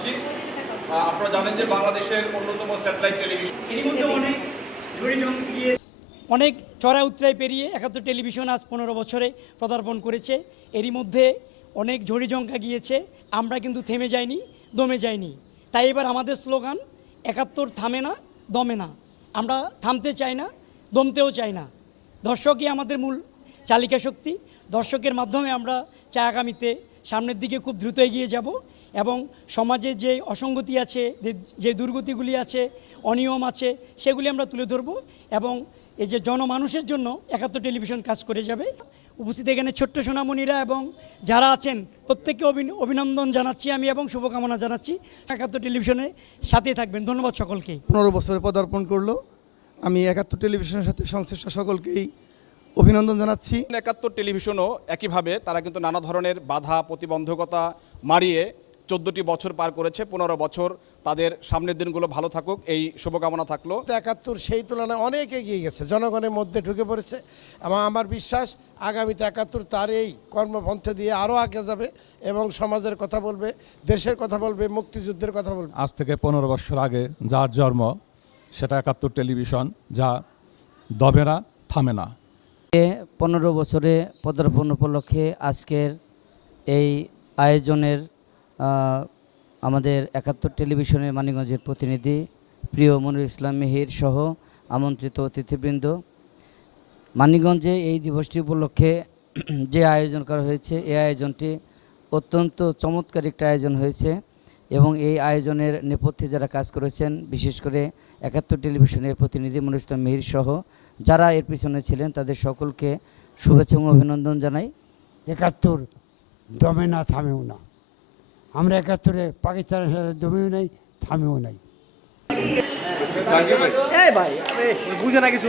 জানাচ্ছি। আপনারা জানেন যে বাংলাদেশের অন্যতম স্যাটেলাইট টেলিভিশন এর মধ্যে অনেক চড়াই উতরাই পেরিয়ে ৭১ টেলিভিশন আজ ১৫ বছরে পদার্পণ করেছে। এরই মধ্যে অনেক ঝড়িঝঙ্কা গিয়েছে, আমরা কিন্তু থেমে যাইনি, দমে যাইনি। তাই এবার আমাদের স্লোগান ৭১ থামে না, দমে না। আমরা থামতে চাই না, দমতেও চাই না। দর্শকই আমাদের মূল চালিকা শক্তি। দর্শকের মাধ্যমে আমরা চাই আগামীতে সামনের দিকে খুব দ্রুত এগিয়ে যাব এবং সমাজে যে অসঙ্গতি আছে, যে দুর্গতিগুলি আছে, অনিয়ম আছে, সেগুলি আমরা তুলে ধরব এবং এই যে জনমানুষের জন্য ৭১ টেলিভিশন কাজ করে যাবে। উপস্থিত এখানে ছোট্ট সোনামণিরা এবং যারা আছেন প্রত্যেককে অভিনন্দন জানাচ্ছি আমি এবং শুভকামনা জানাচ্ছি। ৭১ টেলিভিশনের সাথে থাকবেন। ধন্যবাদ সকলকে। ১৫ বছরে পদার্পণ করলো। আমি ৭১ টেলিভিশনের সাথে সংশ্লিষ্ট সকলকেই অভিনন্দন জানাচ্ছি। ৭১ টেলিভিশনও একইভাবে তারা কিন্তু নানা ধরনের বাধা প্রতিবন্ধকতা মারিয়ে ১৪টি বছর পার করেছে। ১৫ বছর তাদের সামনের দিনগুলো ভালো থাকুক, এই শুভকামনা থাকলো। ৭১ সেই তুলনায় অনেক এগিয়ে গেছে, জনগণের মধ্যে ঢুকে পড়েছে এবং আমার বিশ্বাস আগামীতে ৭১ তার এই কর্মপন্থা দিয়ে আরও আগে যাবে এবং সমাজের কথা বলবে, দেশের কথা বলবে, মুক্তিযুদ্ধের কথা বলবে। আজ থেকে ১৫ বছর আগে যার জন্ম, সেটা ৭১ টেলিভিশন, যা দবে না, থামে না। ১৫ বছরে পদার্পণ উপলক্ষে আজকের এই আয়োজনের আমাদের ৭১ টেলিভিশনের মানিকগঞ্জের প্রতিনিধি প্রিয় মনিরুল ইসলাম মিহির সহ আমন্ত্রিত অতিথিবৃন্দ, মানিকগঞ্জে এই দিবসটি উপলক্ষে যে আয়োজন করা হয়েছে, এই আয়োজনটি অত্যন্ত চমৎকার একটা আয়োজন হয়েছে এবং এই আয়োজনের নেপথ্যে যারা কাজ করেছেন, বিশেষ করে ৭১ টেলিভিশনের প্রতিনিধি মনিরুল ইসলাম মিহির সহ যারা এর পিছনে ছিলেন, তাদের সকলকে শুভেচ্ছা এবং অভিনন্দন জানাই। ৭১ দমে না, থামেও না। আমরা ৭১-এ পাকিস্তানের সাথে দমেও নাই, থামেও নাই। ভাই বুঝে না কিছু।